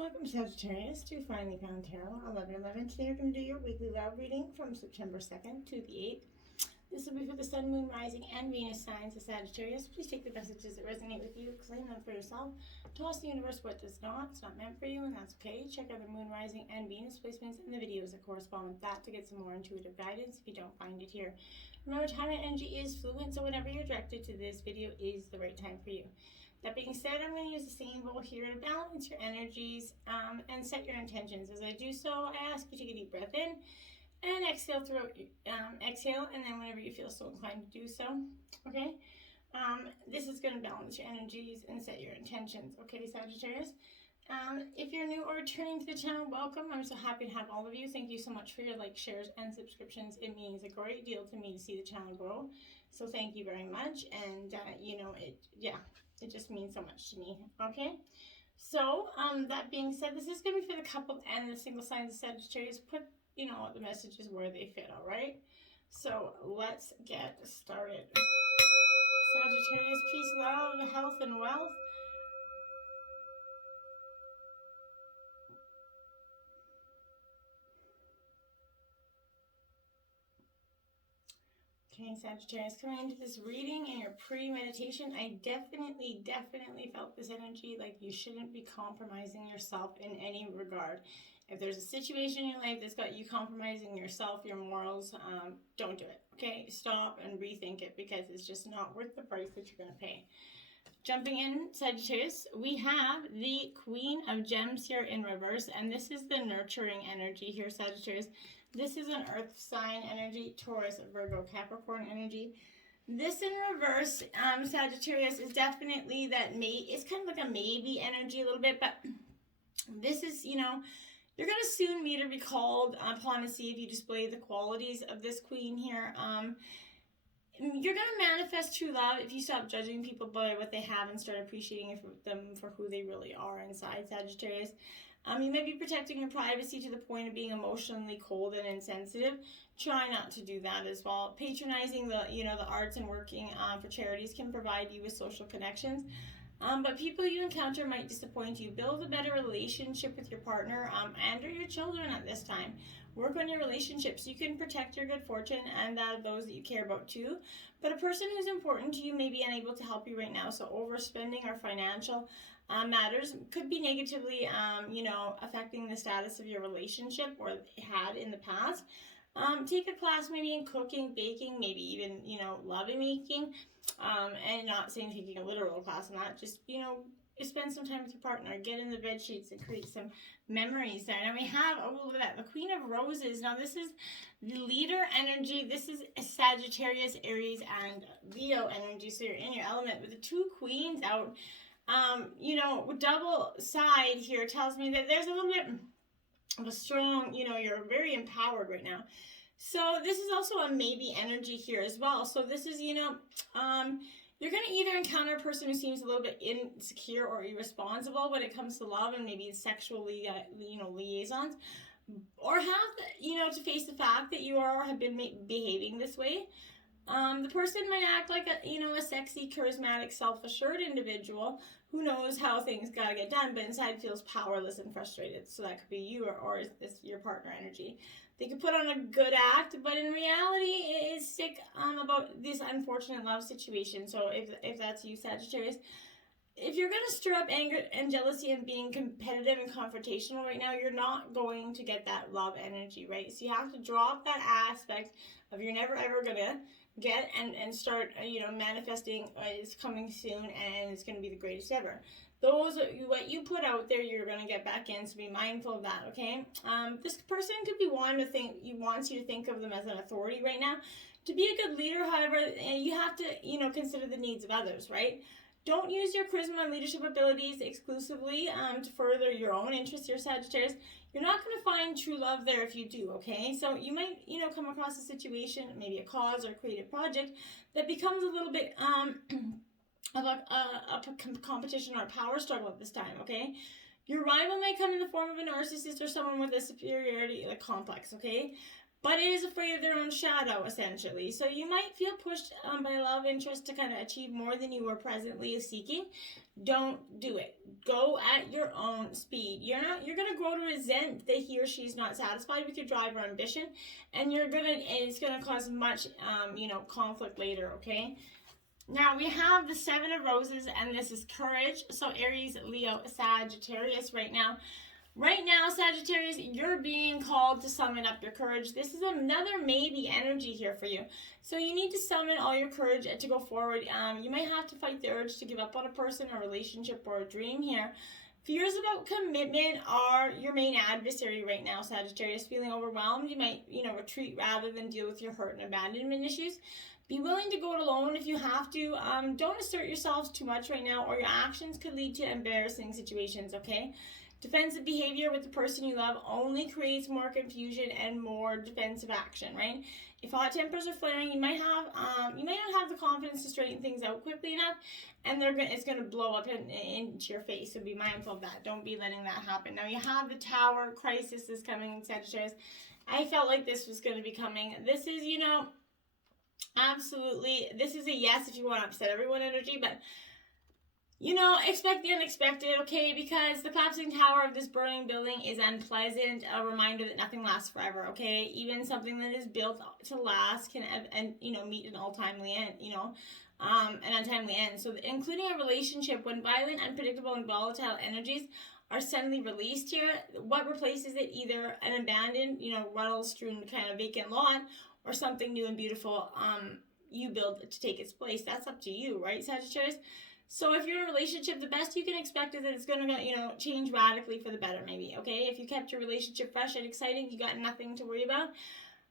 Welcome, Sagittarius, to Finally Found Tarot 11/11. Today we're going to do your weekly love reading from September 2nd to the 8th. This will be for the Sun, Moon, Rising, and Venus signs of Sagittarius. Please take the messages that resonate with you, claim them for yourself. Toss the universe what does not. It's not meant for you, and that's okay. Check out the Moon, Rising, and Venus placements and the videos that correspond with that to get some more intuitive guidance if you don't find it here. Remember, time and energy is fluid, so whenever you're directed to this video is the right time for you. That being said, I'm going to use the same rule here to balance your energies and set your intentions. As I do so, I ask you to take a deep breath in and exhale throughout. Exhale, and then whenever you feel so inclined to do so, okay? This is going to balance your energies and set your intentions, okay, Sagittarius? If you're new or returning to the channel, welcome. I'm so happy to have all of you. Thank you so much for your likes, shares, and subscriptions. It means a great deal to me to see the channel grow. So thank you very much. And, it just means so much to me, okay? So, that being said, this is going to be for the couple and the single signs of Sagittarius. Put, the messages where they fit, all right? So, let's get started. Sagittarius, peace, love, health, and wealth. Okay, Sagittarius, coming into this reading in your pre-meditation, I definitely felt this energy, like you shouldn't be compromising yourself in any regard. If there's a situation in your life that's got you compromising yourself, your morals, don't do it, okay? Stop and rethink it because it's just not worth the price that you're going to pay. Jumping in, Sagittarius, we have the Queen of Gems here in reverse, and this is the nurturing energy here, Sagittarius. This is an earth sign energy, Taurus, Virgo, Capricorn energy. This in reverse, Sagittarius, is definitely that it's kind of like a maybe energy a little bit, but this is, you're going to soon meet or be called upon to see if you display the qualities of this queen here. You're going to manifest true love if you stop judging people by what they have and start appreciating them for who they really are inside, Sagittarius. You may be protecting your privacy to the point of being emotionally cold and insensitive. Try not to do that as well. Patronizing the arts and working for charities can provide you with social connections. But people you encounter might disappoint you. Build a better relationship with your partner and or your children at this time. Work on your relationships. You can protect your good fortune and that of those that you care about too. But a person who's important to you may be unable to help you right now. So overspending or financial matters could be negatively, affecting the status of your relationship or had in the past. Take a class maybe in cooking, baking, maybe even, loving making. And not saying taking a literal class on that, just, spend some time with your partner, get in the bed sheets and create some memories there. And we have, look at that, the Queen of Roses. Now this is the leader energy. This is Sagittarius, Aries, and Leo energy. So you're in your element with the two queens out. Double side here tells me that there's a little bit of a strong, you're very empowered right now. So this is also a maybe energy here as well. So this is, you're going to either encounter a person who seems a little bit insecure or irresponsible when it comes to love and maybe sexually, liaisons, or have, to face the fact that you have been behaving this way. The person might act like a sexy, charismatic, self-assured individual who knows how things gotta get done, but inside feels powerless and frustrated. So that could be you or this your partner energy. They could put on a good act, but in reality is sick about this unfortunate love situation. So if that's you, Sagittarius, if you're going to stir up anger and jealousy and being competitive and confrontational right now, you're not going to get that love energy, right? So you have to drop that aspect of you're never ever going to get and start, manifesting is coming soon and it's going to be the greatest ever. What you put out there, you're going to get back in, so be mindful of that, okay? This person could be wants you to think of them as an authority right now. To be a good leader, however, you have to, consider the needs of others, right? Don't use your charisma and leadership abilities exclusively to further your own interests, your Sagittarius. You're not going to find true love there if you do, okay? So you might, come across a situation, maybe a cause or a creative project that becomes a little bit of a competition or a power struggle at this time, okay? Your rival might come in the form of a narcissist or someone with a superiority complex, okay? but it is afraid of their own shadow, essentially. So you might feel pushed by love interest to kind of achieve more than you were presently seeking. Don't do it. Go at your own speed. You're gonna grow to resent that he or she's not satisfied with your drive or ambition, and it's gonna cause much conflict later, okay? Now we have the Seven of Roses, and this is courage. So Aries, Leo, Sagittarius right now. Right now, Sagittarius, you're being called to summon up your courage. This is another maybe energy here for you. So you need to summon all your courage to go forward. You might have to fight the urge to give up on a person, a relationship, or a dream here. Fears about commitment are your main adversary right now, Sagittarius. Feeling overwhelmed, you might, retreat rather than deal with your hurt and abandonment issues. Be willing to go it alone if you have to. Don't assert yourselves too much right now, or your actions could lead to embarrassing situations, okay? Defensive behavior with the person you love only creates more confusion and more defensive action, right? If hot tempers are flaring, you might not have the confidence to straighten things out quickly enough, and it's going to blow up into your face. So be mindful of that. Don't be letting that happen. Now you have the Tower. Crisis is coming in Sagittarius. I felt like this was going to be coming. This is, absolutely, this is a yes if you want to upset everyone energy, but expect the unexpected, okay? Because the collapsing tower of this burning building is unpleasant. A reminder that nothing lasts forever, okay? Even something that is built to last can, meet an untimely end. So, including a relationship, when violent, unpredictable, and volatile energies are suddenly released here, what replaces it? Either an abandoned, runnel-strewn kind of vacant lot, or something new and beautiful you build to take its place. That's up to you, right, Sagittarius? So if you're in a relationship, the best you can expect is that it's going to, change radically for the better, maybe, okay? If you kept your relationship fresh and exciting, you got nothing to worry about.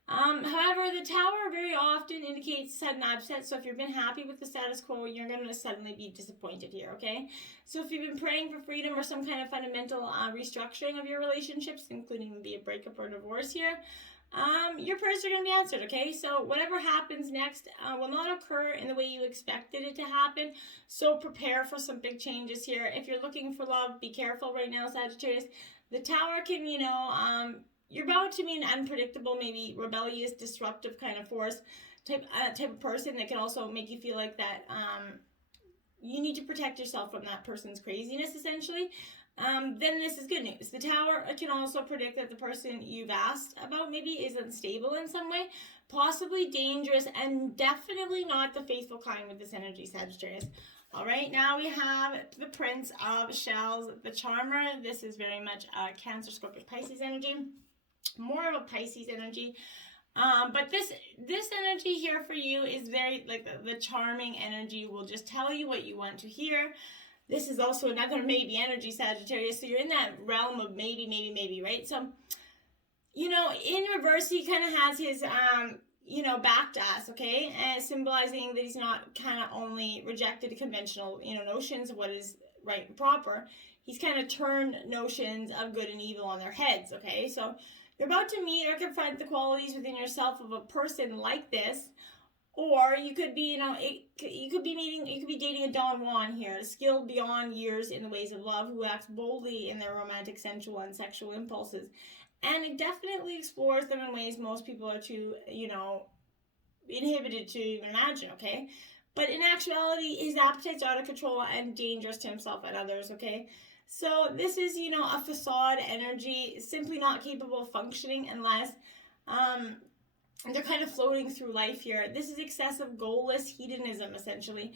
However, the Tower very often indicates sudden upset, so if you've been happy with the status quo, you're going to suddenly be disappointed here, okay? So if you've been praying for freedom or some kind of fundamental restructuring of your relationships, including maybe a breakup or divorce here, your prayers are going to be answered, okay? So whatever happens next will not occur in the way you expected it to happen, so prepare for some big changes here. If you're looking for love, be careful right now, Sagittarius. The Tower can, you're about to be an unpredictable, maybe rebellious, disruptive kind of force type of person that can also make you feel like that you need to protect yourself from that person's craziness, essentially. Then this is good news. The Tower can also predict that the person you've asked about maybe is unstable in some way, possibly dangerous, and definitely not the faithful kind with this energy, Sagittarius. All right, now we have the Prince of Shells, the Charmer. This is very much Cancer, Scorpio, Pisces energy. More of a Pisces energy. But this energy here for you is very, like the charming energy will just tell you what you want to hear. This is also another maybe energy, Sagittarius. So you're in that realm of maybe, right? So, in reverse, he kind of has his, back to us, okay? And symbolizing that he's not kind of only rejected conventional, notions of what is right and proper. He's kind of turned notions of good and evil on their heads, okay? So you're about to meet or confront the qualities within yourself of a person like this. Or you could be, you could be dating a Don Juan here, skilled beyond years in the ways of love, who acts boldly in their romantic, sensual, and sexual impulses. And it definitely explores them in ways most people are too, inhibited to even imagine, okay? But in actuality, his appetites are out of control and dangerous to himself and others, okay? So this is, a facade energy, simply not capable of functioning unless, they're kind of floating through life here. This is excessive, goalless hedonism, essentially.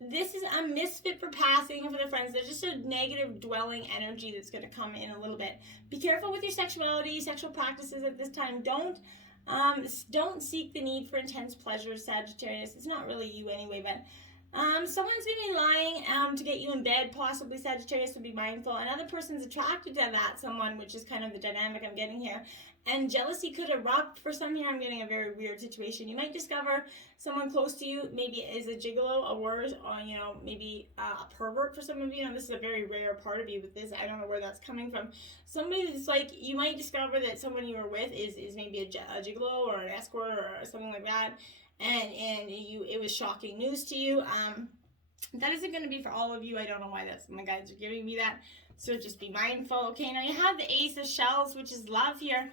This is a misfit for passing for the friends. There's just a negative dwelling energy that's going to come in a little bit. Be careful with your sexuality, sexual practices at this time. Don't seek the need for intense pleasure, Sagittarius. It's not really you anyway, but someone's maybe lying to get you in bed, possibly, Sagittarius, would be mindful. Another person's attracted to that someone, which is kind of the dynamic I'm getting here. And jealousy could erupt. For some here, I'm getting a very weird situation. You might discover someone close to you maybe is a gigolo, a worse, or, maybe a pervert for some of you. This is a very rare part of you with this. I don't know where that's coming from. Somebody that's like, you might discover that someone you were with is maybe a gigolo or an escort or something like that. And it was shocking news to you. That isn't going to be for all of you. I don't know why my guides are giving me that. So just be mindful. Okay, now you have the Ace of Shells, which is love here.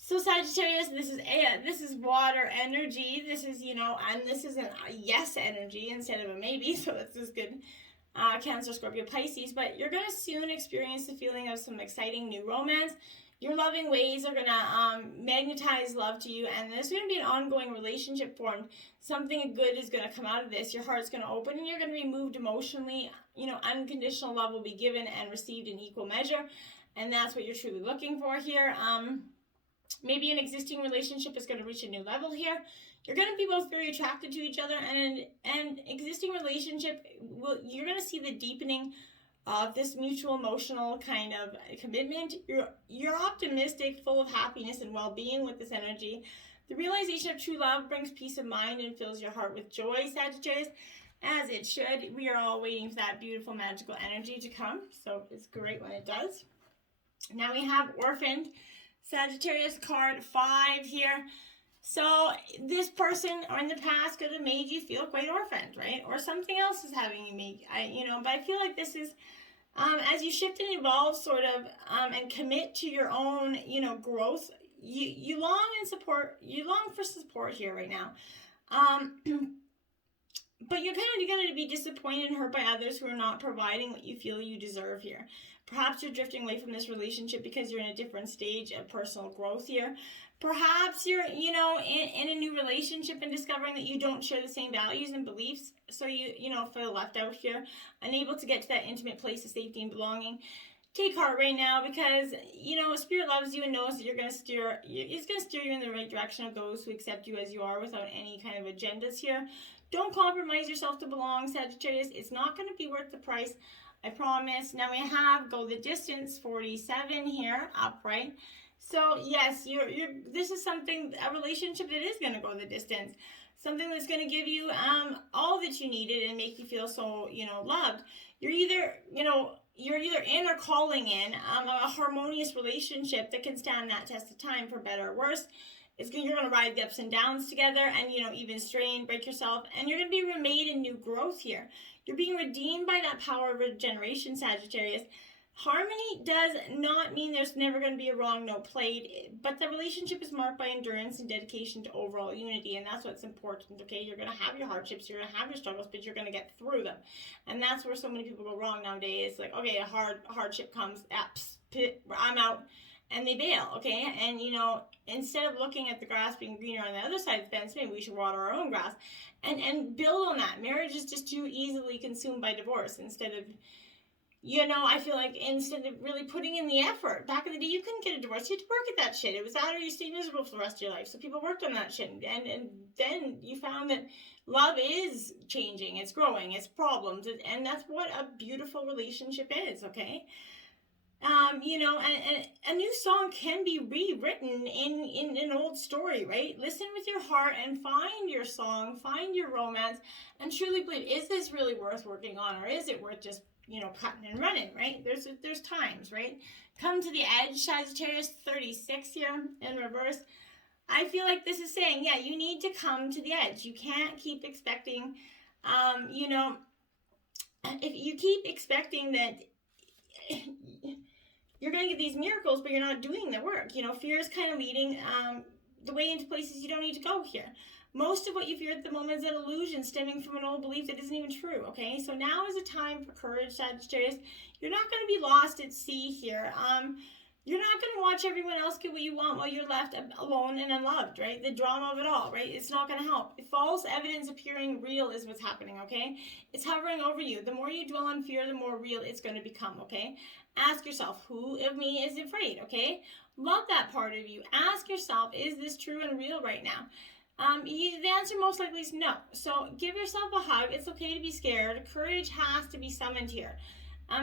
So Sagittarius, this is water energy. This is, and this is a yes energy instead of a maybe. So that's just good. Cancer, Scorpio, Pisces. But you're gonna soon experience the feeling of some exciting new romance. Your loving ways are gonna magnetize love to you, and there's gonna be an ongoing relationship formed. Something good is gonna come out of this. Your heart's gonna open, and you're gonna be moved emotionally. Unconditional love will be given and received in equal measure, and that's what you're truly looking for here. Maybe an existing relationship is going to reach a new level here. You're going to be both very attracted to each other, and existing relationship, you're going to see the deepening of this mutual emotional kind of commitment. You're optimistic, full of happiness and well-being with this energy. The realization of true love brings peace of mind and fills your heart with joy, Sagittarius, as it should. We are all waiting for that beautiful, magical energy to come, so it's great when it does. Now we have Orphaned. Sagittarius card 5 here. So this person or in the past could have made you feel quite orphaned, right? Or something else is having you make, but I feel like this is, as you shift and evolve sort of, and commit to your own, growth, you long for support here right now. But you're kind of going to be disappointed and hurt by others who are not providing what you feel you deserve here. Perhaps you're drifting away from this relationship because you're in a different stage of personal growth here. Perhaps you're, in a new relationship and discovering that you don't share the same values and beliefs. So you feel left out here, unable to get to that intimate place of safety and belonging. Take heart right now because, Spirit loves you and knows that it's going to steer you in the right direction of those who accept you as you are without any kind of agendas here. Don't compromise yourself to belong, Sagittarius. It's not going to be worth the price. I promise. Now we have go the distance 47 here, upright. So yes, this is a relationship that is going to go the distance. Something that's going to give you all that you needed and make you feel so, loved. You're either in or calling in a harmonious relationship that can stand that test of time for better or worse. You're going to ride the ups and downs together and, even strain, break yourself, and you're going to be remade in new growth here. You're being redeemed by that power of regeneration, Sagittarius. Harmony does not mean there's never going to be a wrong note played, but the relationship is marked by endurance and dedication to overall unity, and that's what's important, okay? You're going to have your hardships, you're going to have your struggles, but you're going to get through them. And that's where so many people go wrong nowadays. Like, okay, a hardship comes, I'm out. And they bail, okay? And, instead of looking at the grass being greener on the other side of the fence, maybe we should water our own grass and build on that. Marriage is just too easily consumed by divorce instead of, I feel like instead of really putting in the effort. Back in the day, you couldn't get a divorce. You had to work at that shit. It was that or you stay miserable for the rest of your life. So people worked on that shit. And then you found that love is changing. It's growing. It's problems. And that's what a beautiful relationship is, okay? And a new song can be rewritten in an old story, right? Listen with your heart and find your song, find your romance, and truly believe, is this really worth working on, or is it worth just, cutting and running, right? There's times, right? Come to the edge, Sagittarius 36 here in reverse. I feel like this is saying, yeah, you need to come to the edge. You can't keep expecting, if you keep expecting that you're going to get these miracles, but you're not doing the work. Fear is kind of leading the way into places you don't need to go here. Most of what you fear at the moment is an illusion stemming from an old belief that isn't even true, okay? So now is a time for courage, Sagittarius. You're not going to be lost at sea here. You're not going to watch everyone else get what you want while you're left alone and unloved, right? The drama of it all, right? It's not going to help. False evidence appearing real is what's happening, okay? It's hovering over you. The more you dwell on fear, the more real it's going to become, okay? Ask yourself, who of me is afraid, okay? Love that part of you. Ask yourself, is this true and real right now? The answer most likely is no. So give yourself a hug. It's okay to be scared. Courage has to be summoned here.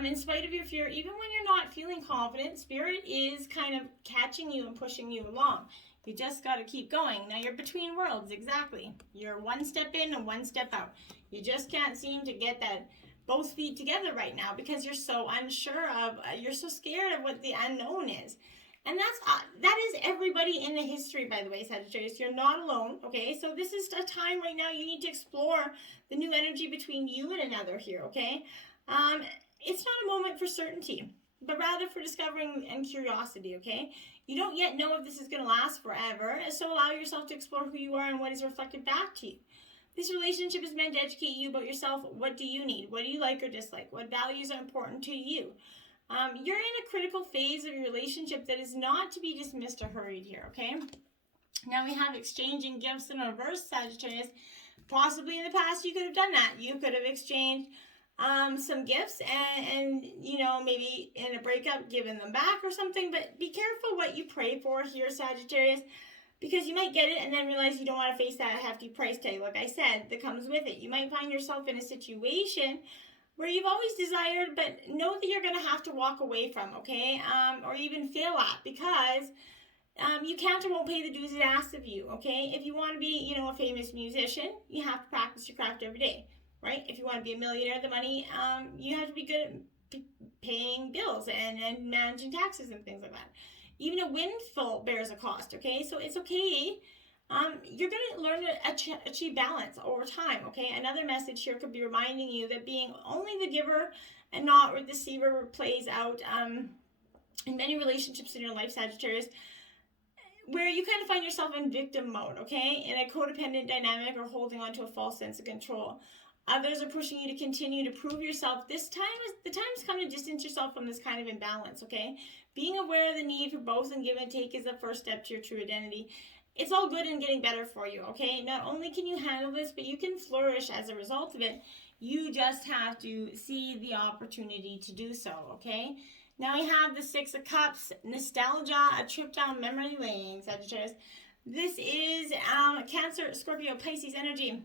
In spite of your fear, even when you're not feeling confident, Spirit is kind of catching you and pushing you along. You just got to keep going. Now you're between worlds, exactly. You're one step in and one step out. You just can't seem to get that both feet together right now because you're so unsure of, you're so scared of what the unknown is. And that is everybody in the history, by the way, Sagittarius. You're not alone, okay? So this is a time right now you need to explore the new energy between you and another here, okay? It's not a moment for certainty. but rather for discovering and curiosity, okay? You don't yet know if this is going to last forever, so allow yourself to explore who you are and what is reflected back to you. This relationship is meant to educate you about yourself. What do you need? What do you like or dislike? What values are important to you? You're in a critical phase of your relationship that is not to be dismissed or hurried here, okay? Now we have exchanging gifts in reverse, Sagittarius. Possibly in the past you could have done that. You could have exchanged some gifts and you know, maybe in a breakup given them back or something, but be careful what you pray for here, Sagittarius, because you might get it and then realize you don't want to face that hefty price tag, like I said, that comes with it. You might find yourself in a situation where you've always desired, but know that you're going to have to walk away from, okay, or even fail at, because you can't or won't pay the dues it asks of you, okay? If you want to be, you know, a famous musician, you have to practice your craft every day, right? If you want to be a millionaire, the money, you have to be good at paying bills and managing taxes and things like that. Even a windfall bears a cost, okay? So it's okay. You're going to learn to achieve balance over time, okay? Another message here could be reminding you that being only the giver and not the receiver plays out in many relationships in your life, Sagittarius, where you kind of find yourself in victim mode, okay? In a codependent dynamic or holding on to a false sense of control. Others are pushing you to continue to prove yourself. The time's come to distance yourself from this kind of imbalance, okay? Being aware of the need for both and give and take is the first step to your true identity. It's all good and getting better for you, okay? Not only can you handle this, but you can flourish as a result of it. You just have to see the opportunity to do so, okay? Now we have the Six of Cups, nostalgia, a trip down memory lane, Sagittarius. This is Cancer, Scorpio, Pisces energy.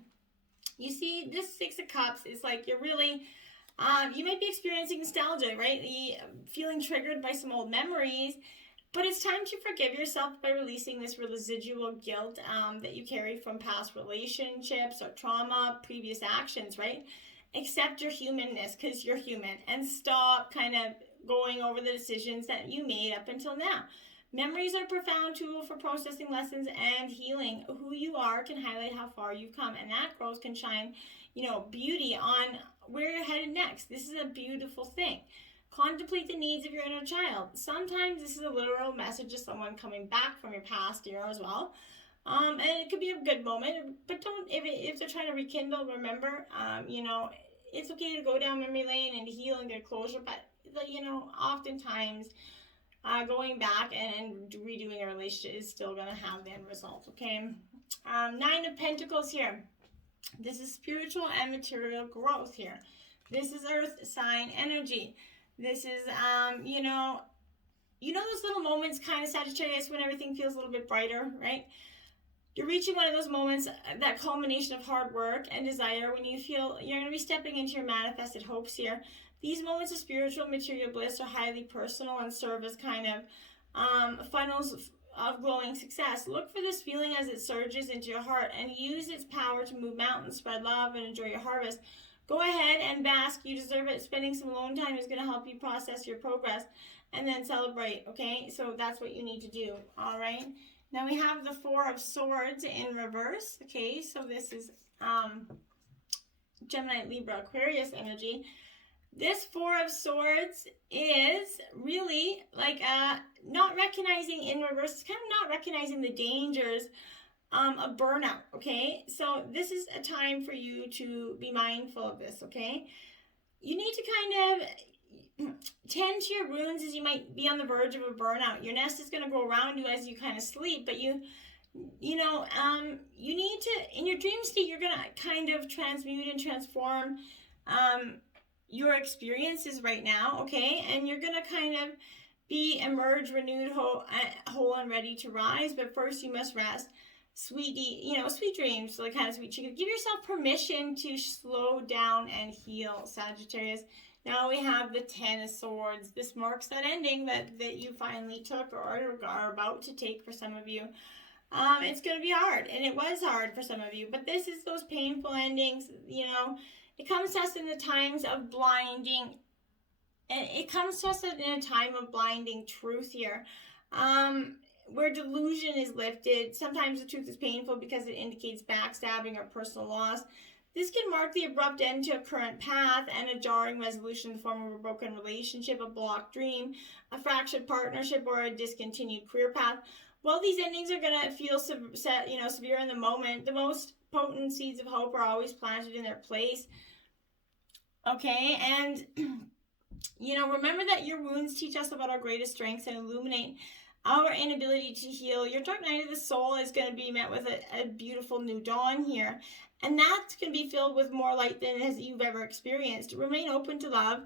You see, this Six of Cups is like you're really, you might be experiencing nostalgia, right? Feeling triggered by some old memories, but it's time to forgive yourself by releasing this residual guilt that you carry from past relationships or trauma, previous actions, right? Accept your humanness because you're human and stop kind of going over the decisions that you made up until now. Memories are a profound tool for processing lessons and healing. Who you are can highlight how far you've come, and that growth can shine, you know, beauty on where you're headed next. This is a beautiful thing. Contemplate the needs of your inner child. Sometimes this is a literal message of someone coming back from your past year as well. And it could be a good moment, but don't, if they're trying to rekindle, remember, you know, it's okay to go down memory lane and heal and get closure, but you know, oftentimes going back and redoing a relationship is still going to have the end result, okay? Nine of Pentacles here. This is spiritual and material growth here. This is earth sign energy. This is, you know those little moments, kind of Sagittarius, when everything feels a little bit brighter, right? You're reaching one of those moments, that culmination of hard work and desire, when you feel you're going to be stepping into your manifested hopes here. These moments of spiritual material bliss are highly personal and serve as kind of funnels of glowing success. Look for this feeling as it surges into your heart and use its power to move mountains, spread love, and enjoy your harvest. Go ahead and bask. You deserve it. Spending some alone time is going to help you process your progress and then celebrate, okay? So that's what you need to do, all right? Now we have the Four of Swords in reverse, okay? So this is Gemini, Libra, Aquarius energy. This Four of Swords is really like not recognizing in reverse. It's kind of not recognizing the dangers of burnout, okay? So this is a time for you to be mindful of this, okay? You need to kind of tend to your wounds as you might be on the verge of a burnout. Your nest is going to go around you as you kind of sleep, but you need to, in your dream state, you're going to kind of transmute and transform your experiences right now, okay? And you're going to kind of emerge renewed, whole and ready to rise, but first you must rest. Sweet dreams, like kind of sweet chicken. Give yourself permission to slow down and heal, Sagittarius. Now we have the Ten of Swords. This marks that ending that you finally took or are about to take for some of you. It's going to be hard, and it was hard for some of you, but this is those painful endings, you know. It comes to us in the times of blinding, and it comes to us in a time of blinding truth here, where delusion is lifted. Sometimes the truth is painful because it indicates backstabbing or personal loss. This can mark the abrupt end to a current path and a jarring resolution in the form of a broken relationship, a blocked dream, a fractured partnership, or a discontinued career path. While these endings are going to feel severe in the moment, the most potent seeds of hope are always planted in their place. Okay, and remember that your wounds teach us about our greatest strengths and illuminate our inability to heal. Your dark night of the soul is going to be met with a beautiful new dawn here. And that's going to be filled with more light than you've ever experienced. Remain open to love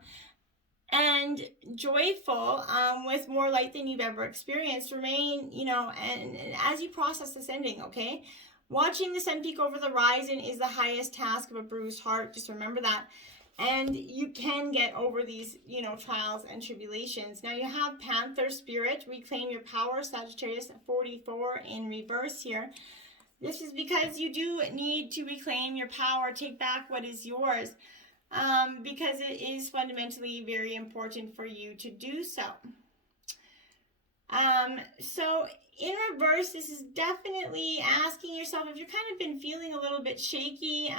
and joyful with more light than you've ever experienced. Remain, and as you process this ending, okay? Watching the sun peek over the horizon is the highest task of a bruised heart. Just remember that. And you can get over these, trials and tribulations. Now you have Panther Spirit, reclaim your power, Sagittarius 44 in reverse here. This is because you do need to reclaim your power, take back what is yours, because it is fundamentally very important for you to do so. So in reverse, this is definitely asking yourself if you've kind of been feeling a little bit shaky,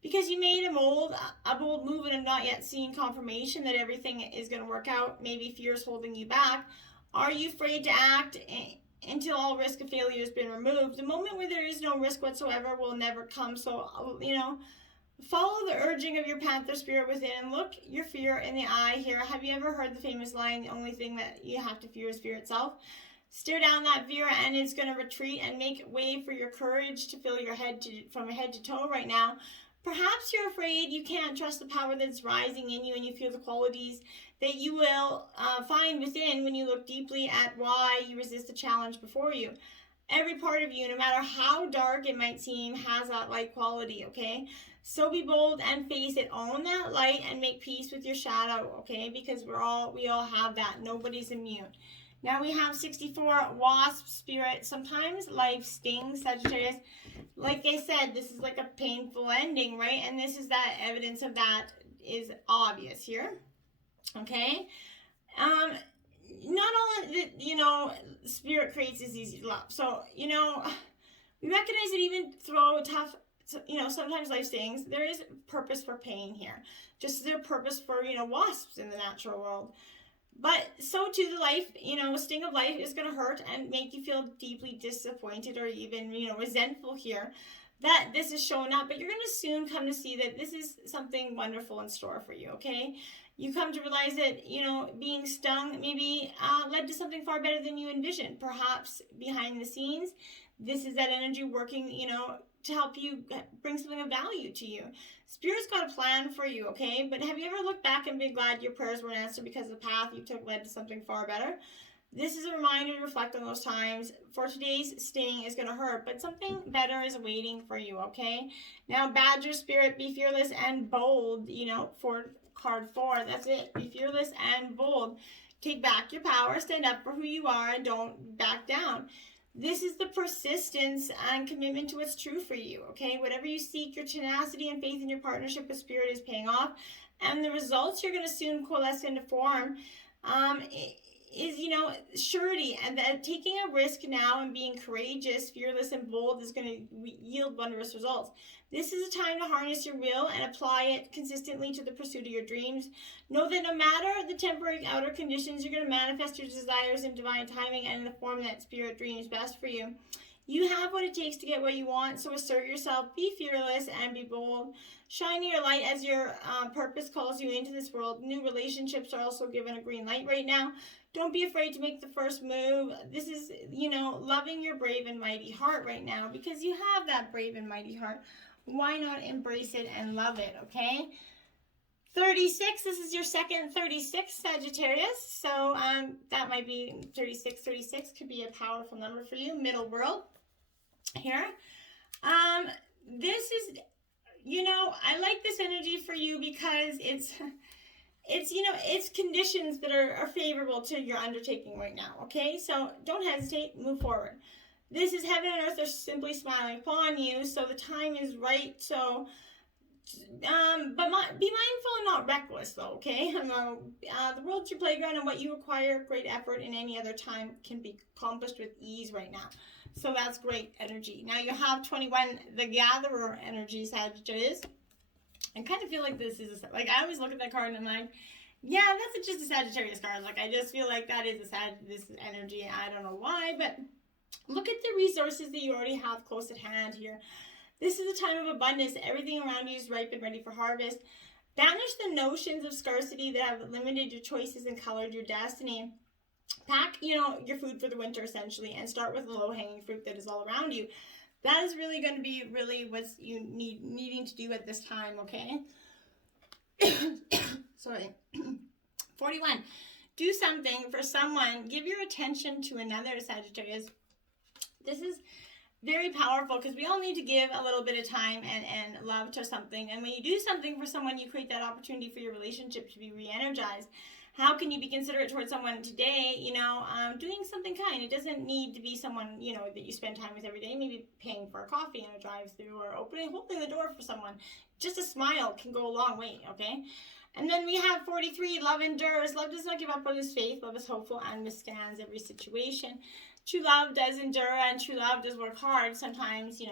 because you made a bold move and have not yet seen confirmation that everything is going to work out. Maybe fear is holding you back. Are you afraid to act until all risk of failure has been removed? The moment where there is no risk whatsoever will never come. So, follow the urging of your Panther Spirit within and look your fear in the eye here. Have you ever heard the famous line, the only thing that you have to fear is fear itself? Stare down that fear and it's going to retreat, and make way for your courage to fill your head from head to toe right now. Perhaps you're afraid you can't trust the power that's rising in you, and you feel the qualities that you will find within when you look deeply at why you resist the challenge before you. Every part of you, no matter how dark it might seem, has that light quality, okay? So be bold and face it. Own that light and make peace with your shadow, okay? Because we all have that. Nobody's immune. Now we have 64, Wasp Spirit. Sometimes life stings, Sagittarius. Like I said, this is like a painful ending, right? And this is that evidence of that is obvious here. Okay? Not all that, Spirit creates is easy to love. So, we recognize that even through tough, sometimes life stings, there is purpose for pain here. Just as there's purpose for, wasps in the natural world. But so too the life, sting of life is going to hurt and make you feel deeply disappointed or even, resentful here that this is showing up. But you're going to soon come to see that this is something wonderful in store for you, okay? You come to realize that, being stung maybe led to something far better than you envisioned. Perhaps behind the scenes, this is that energy working, to help you bring something of value to you. Spirit's got a plan for you, okay? But have you ever looked back and been glad your prayers weren't answered because the path you took led to something far better? This is a reminder to reflect on those times. For today's sting is going to hurt, but something better is waiting for you, okay? Now, Badger Spirit, be fearless and bold, for card 4. That's it. Be fearless and bold. Take back your power, stand up for who you are, and don't back down. This is the persistence and commitment to what's true for you, okay? Whatever you seek, your tenacity and faith in your partnership with Spirit is paying off. And the results you're going to soon coalesce into form is, surety. And that taking a risk now and being courageous, fearless, and bold is going to yield wondrous results. This is a time to harness your will and apply it consistently to the pursuit of your dreams. Know that no matter the temporary outer conditions, you're going to manifest your desires in divine timing and in the form that Spirit dreams best for you. You have what it takes to get what you want, so assert yourself, be fearless, and be bold. Shine your light as your purpose calls you into this world. New relationships are also given a green light right now. Don't be afraid to make the first move. This is, loving your brave and mighty heart right now, because you have that brave and mighty heart. Why not embrace it and love it, okay? 36, this is your second 36, Sagittarius. So that might be 36. 36 could be a powerful number for you. Middle world here. This is, I like this energy for you because it's conditions that are favorable to your undertaking right now, okay? So don't hesitate, move forward. This is heaven and earth are simply smiling upon you, so the time is right. So be mindful and not reckless, though, okay? The world's your playground, and what you require great effort in any other time can be accomplished with ease right now. So that's great energy. Now you have 21, the Gatherer energy, Sagittarius. I kind of feel like this is, like, I always look at that card and I'm like, yeah, that's just a Sagittarius card. Like, I just feel like that is this energy. I don't know why, but look at the resources that you already have close at hand here. This is a time of abundance. Everything around you is ripe and ready for harvest. Banish the notions of scarcity that have limited your choices and colored your destiny. Pack, your food for the winter, essentially, and start with the low-hanging fruit that is all around you. That is really going to be what's you needing to do at this time, okay? Sorry. 41. Do something for someone. Give your attention to another, Sagittarius. This is very powerful because we all need to give a little bit of time and love to something. And when you do something for someone, you create that opportunity for your relationship to be re-energized. How can you be considerate towards someone today? Doing something kind. It doesn't need to be someone, that you spend time with every day. Maybe paying for a coffee in a drive-thru or holding the door for someone. Just a smile can go a long way, okay? And then we have 43, love endures. Love does not give up on his faith. Love is hopeful and withstands every situation. True love does endure, and true love does work hard. Sometimes,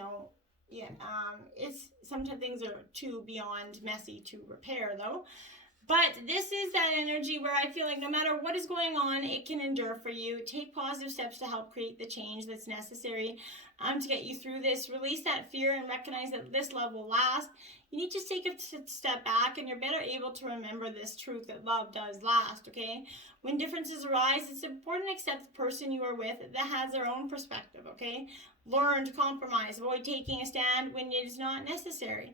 sometimes things are too beyond messy to repair, though. But this is that energy where I feel like no matter what is going on, it can endure for you. Take positive steps to help create the change that's necessary to get you through this. Release that fear and recognize that this love will last. You need to take a step back, and you're better able to remember this truth that love does last, okay? When differences arise, it's important to accept the person you are with that has their own perspective, okay? Learn to compromise. Avoid taking a stand when it is not necessary.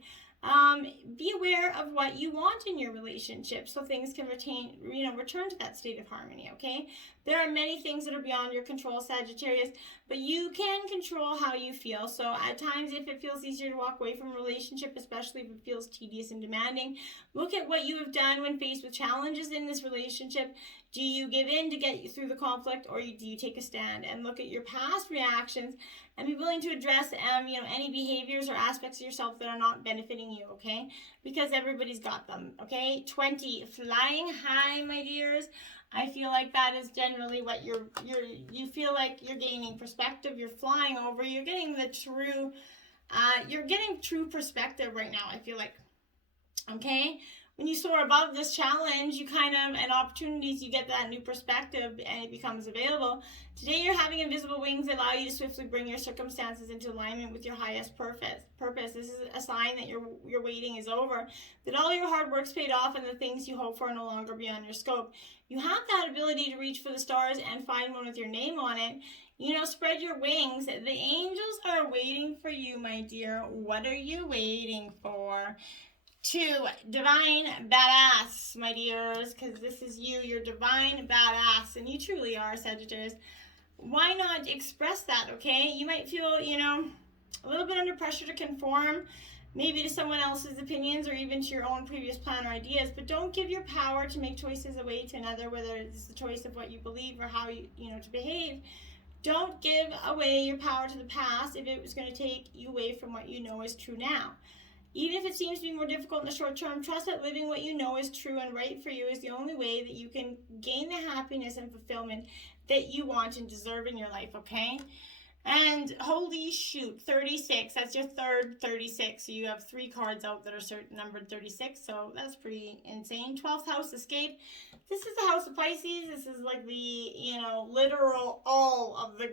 Be aware of what you want in your relationship so things can return to that state of harmony, okay? There are many things that are beyond your control, Sagittarius, but you can control how you feel. So at times, if it feels easier to walk away from a relationship, especially if it feels tedious and demanding, look at what you have done when faced with challenges in this relationship. Do you give in to get you through the conflict, or do you take a stand? And look at your past reactions and be willing to address any behaviors or aspects of yourself that are not benefiting you, okay? Because everybody's got them, okay? 20, flying high, my dears. I feel like that is generally what you feel like you're gaining perspective, you're flying over, you're getting true perspective right now, I feel like, okay? When you soar above this challenge, and opportunities, you get that new perspective and it becomes available. Today, you're having invisible wings that allow you to swiftly bring your circumstances into alignment with your highest purpose. This is a sign that your waiting is over, that all your hard work's paid off and the things you hope for are no longer beyond your scope. You have that ability to reach for the stars and find one with your name on it. Spread your wings. The angels are waiting for you, my dear. What are you waiting for? 2, divine badass, my dears, because this is you. You're divine badass, and you truly are, Sagittarius. Why not express that, okay? You might feel, a little bit under pressure to conform, maybe to someone else's opinions or even to your own previous plan or ideas, but don't give your power to make choices away to another, whether it's the choice of what you believe or how you to behave. Don't give away your power to the past if it was going to take you away from what you know is true now. Even if it seems to be more difficult in the short term, trust that living what you know is true and right for you is the only way that you can gain the happiness and fulfillment that you want and deserve in your life, okay? And holy shoot, 36, that's your third 36. So you have 3 cards out that are numbered 36, so that's pretty insane. 12th house, escape. This is the house of Pisces. This is like the, literal all of the,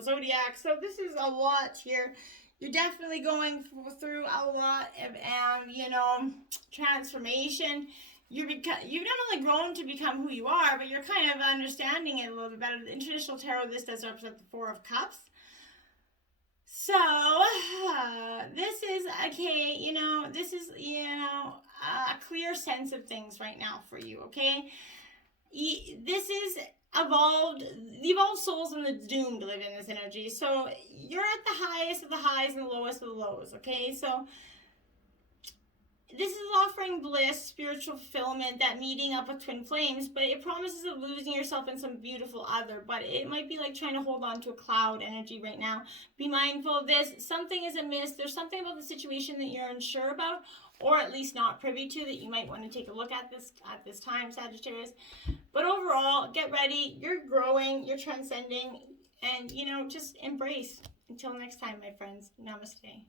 zodiac. So this is a lot here. You're definitely going through a lot of, transformation. You've not only grown to become who you are, but you're kind of understanding it a little bit better. In traditional tarot, this does represent the 4 of Cups. So, this is, okay, this is, a clear sense of things right now for you, okay? This is the evolved souls and the doomed to live in this energy. So you're at the highest of the highs and the lowest of the lows, okay? So this is offering bliss, spiritual fulfillment, that meeting up with twin flames, but it promises of losing yourself in some beautiful other. But it might be like trying to hold on to a cloud energy right now. Be mindful of this. Something is amiss. There's something about the situation that you're unsure about, or at least not privy to, that you might want to take a look at this time, Sagittarius. But overall, get ready. You're growing, you're transcending, and, you know, just embrace. Until next time, my friends. Namaste.